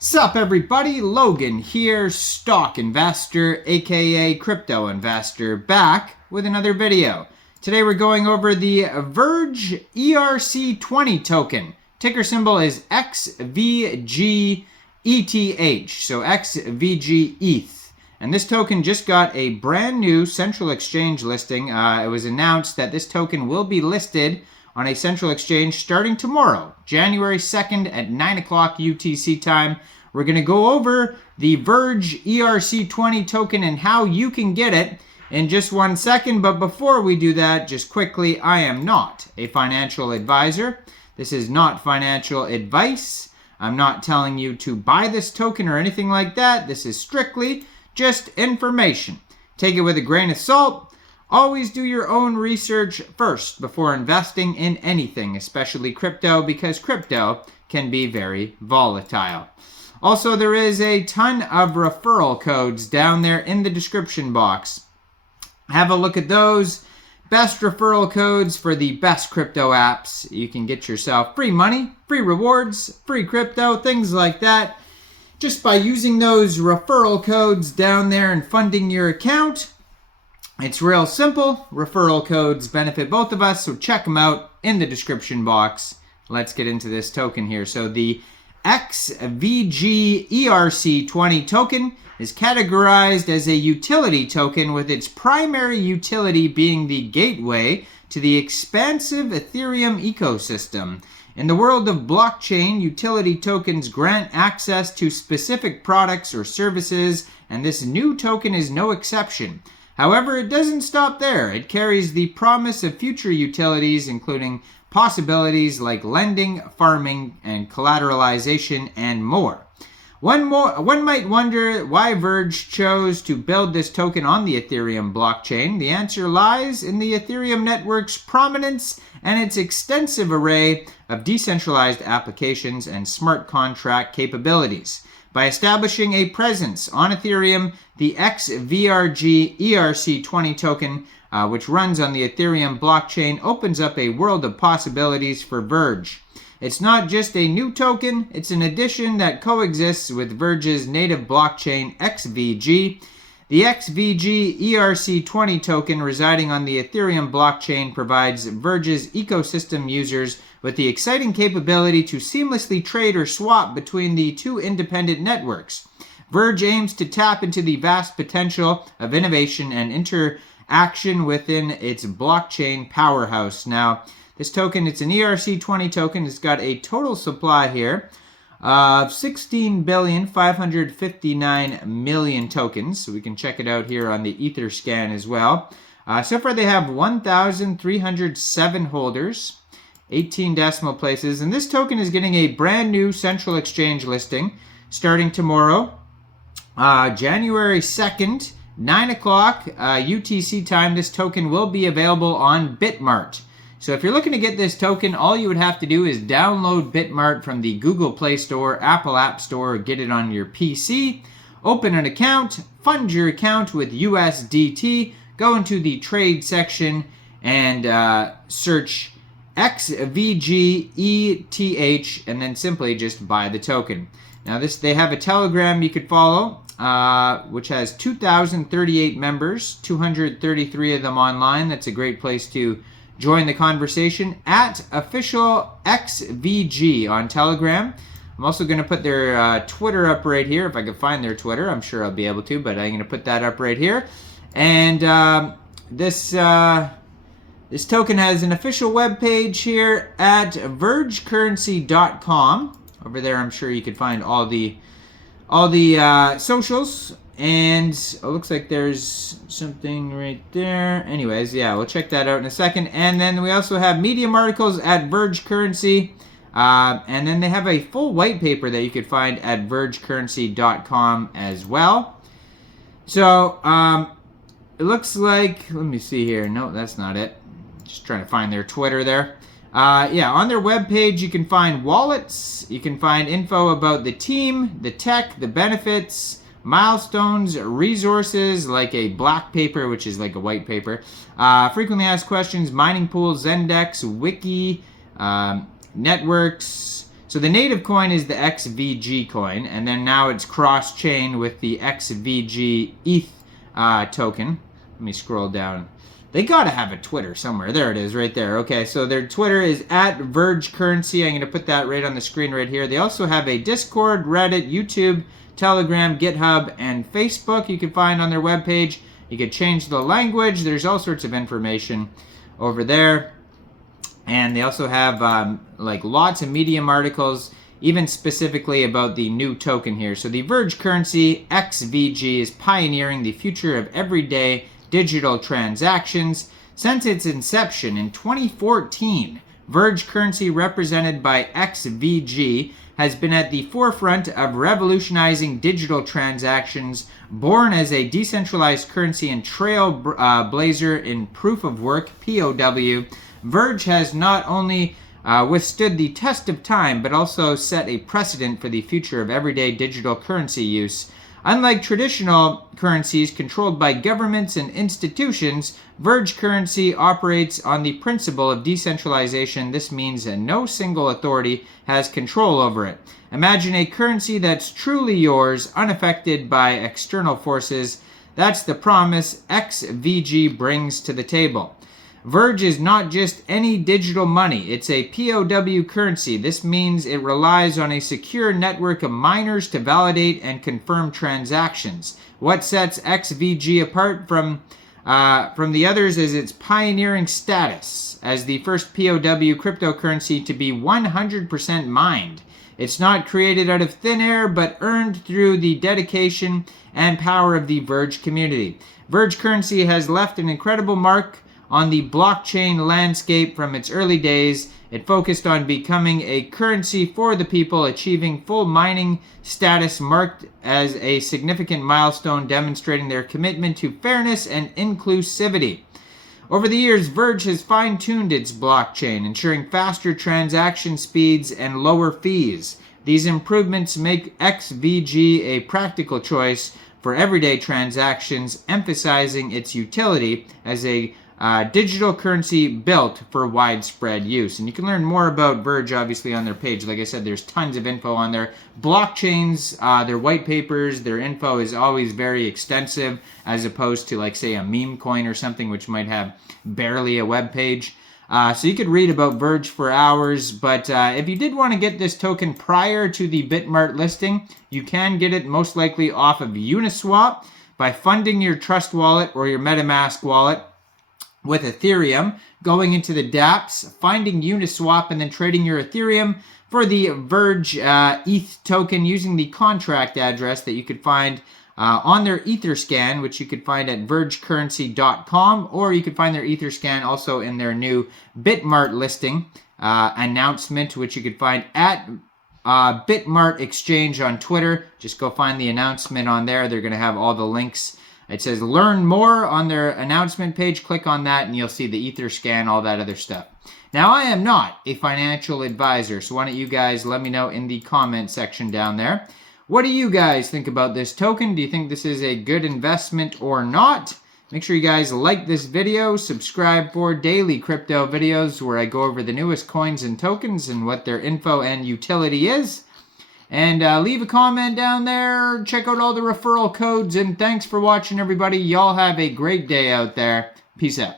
Sup everybody, Logan here, stock investor, aka crypto investor, back with another video. Today we're going over the Verge ERC20 token. Ticker symbol is XVGETH, so XVGETH. And this token just got a brand new central exchange listing. It was announced that this token will be listed on a central exchange starting tomorrow, January 2nd at 9 o'clock UTC time. We're going to go over the Verge ERC20 token and how you can get it in just 1 second. But before we do that, just quickly, I am not a financial advisor. This is not financial advice. I'm not telling you to buy this token or anything like that. This is strictly just information. Take it with a grain of salt. Always do your own research first before investing in anything, especially crypto, because crypto can be very volatile. Also, there is a ton of referral codes down there in the description box. Have a look at those. Best referral codes for the best crypto apps. You can get yourself free money, free rewards, free crypto, things like that. Just by using those referral codes down there and funding your account. It's real simple. Referral codes benefit both of us, so check them out in the description box. Let's get into this token here. So the XVGERC20 token is categorized as a utility token, with its primary utility being the gateway to the expansive Ethereum ecosystem. In the world of blockchain, utility tokens grant access to specific products or services, and this new token is no exception. However, it doesn't stop there. It carries the promise of future utilities, including possibilities like lending, farming, and collateralization, and more. One might wonder why Verge chose to build this token on the Ethereum blockchain. The answer lies in the Ethereum network's prominence and its extensive array of decentralized applications and smart contract capabilities. By establishing a presence on Ethereum, the XVGERC20 token, which runs on the Ethereum blockchain, opens up a world of possibilities for Verge. It's not just a new token, it's an addition that coexists with Verge's native blockchain, XVG. The XVGERC20 token residing on the Ethereum blockchain provides Verge's ecosystem users with the exciting capability to seamlessly trade or swap between the two independent networks. Verge aims to tap into the vast potential of innovation and interaction within its blockchain powerhouse. Now, this token, it's an ERC20 token. It's got a total supply here of 16,559,000,000 tokens. So we can check it out here on the Etherscan as well. So far they have 1,307 holders, 18 decimal places. And this token is getting a brand new central exchange listing starting tomorrow, January 2nd, 9 o'clock UTC time. This token will be available on Bitmart. So if you're looking to get this token, all you would have to do is download Bitmart from the Google Play Store, Apple App Store, or get it on your PC. Open an account, fund your account with USDT, go into the trade section and search XVGETH and then simply just buy the token. Now they have a Telegram you could follow, which has 2,038 members, 233 of them online. That's a great place to join the conversation at official XVG on Telegram. I'm also going to put their Twitter up right here. If I can find their Twitter, I'm sure I'll be able to, but I'm going to put that up right here. And this token has an official web page here at vergecurrency.com. Over there, I'm sure you could find all the socials. And it looks like there's something right there. Anyways, yeah, we'll check that out in a second. And then we also have Medium articles at Verge Currency. And then they have a full white paper that you could find at vergecurrency.com as well. So it looks like, let me see here. No, that's not it. Just trying to find their Twitter there. Yeah, on their webpage you can find wallets. You can find info about the team, the tech, the benefits, milestones, resources like a black paper, which is like a white paper, frequently asked questions, mining pools, Zendex, wiki, networks, So the native coin is the XVG coin, and then now it's cross-chain with the XVGETH token. Let me scroll down. They gotta have a Twitter somewhere. There it is, right there. Okay, so their Twitter is @Verge Currency. I'm gonna put that right on the screen right here. They also have a Discord, Reddit, YouTube, Telegram, GitHub, and Facebook you can find on their webpage. You could change the language. There's all sorts of information over there. And they also have like lots of Medium articles, even specifically about the new token here. So the Verge Currency XVG is pioneering the future of everyday digital transactions. Since its inception in 2014, Verge Currency, represented by XVG, has been at the forefront of revolutionizing digital transactions. Born as a decentralized currency and trailblazer in proof of work, POW, Verge has not only withstood the test of time, but also set a precedent for the future of everyday digital currency use. Unlike traditional currencies controlled by governments and institutions, Verge Currency operates on the principle of decentralization. This means that no single authority has control over it. Imagine a currency that's truly yours, unaffected by external forces. That's the promise XVG brings to the table. Verge is not just any digital money, it's a POW currency. This means it relies on a secure network of miners to validate and confirm transactions. What sets XVG apart from the others is its pioneering status as the first POW cryptocurrency to be 100% mined. It's not created out of thin air, but earned through the dedication and power of the Verge community. Verge Currency has left an incredible mark on the blockchain landscape from its early days. It focused on becoming a currency for the people, achieving full mining status, marked as a significant milestone demonstrating their commitment to fairness and inclusivity. Over the years, Verge has fine-tuned its blockchain, ensuring faster transaction speeds and lower fees. These improvements make XVG a practical choice for everyday transactions, emphasizing its utility as a digital currency built for widespread use. And you can learn more about Verge, obviously, on their page. Like I said, there's tons of info on there. Blockchains, their white papers, their info is always very extensive, as opposed to, like, say, a meme coin or something, which might have barely a web page. So you could read about Verge for hours, but if you did want to get this token prior to the Bitmart listing, you can get it most likely off of Uniswap by funding your Trust wallet or your MetaMask wallet with Ethereum, going into the dApps, finding Uniswap, and then trading your Ethereum for the Verge ETH token using the contract address that you could find on their Etherscan, which you could find at vergecurrency.com, or you could find their Etherscan also in their new Bitmart listing announcement, which you could find at Bitmart Exchange on Twitter. Just go find the announcement on there. They're going to have all the links. It says learn more on their announcement page. Click on that and you'll see the Etherscan, all that other stuff. Now, I am not a financial advisor, so why don't you guys let me know in the comment section down there. What do you guys think about this token? Do you think this is a good investment or not? Make sure you guys like this video, subscribe for daily crypto videos where I go over the newest coins and tokens and what their info and utility is. And leave a comment down there. Check out all the referral codes. And thanks for watching, everybody. Y'all have a great day out there. Peace out.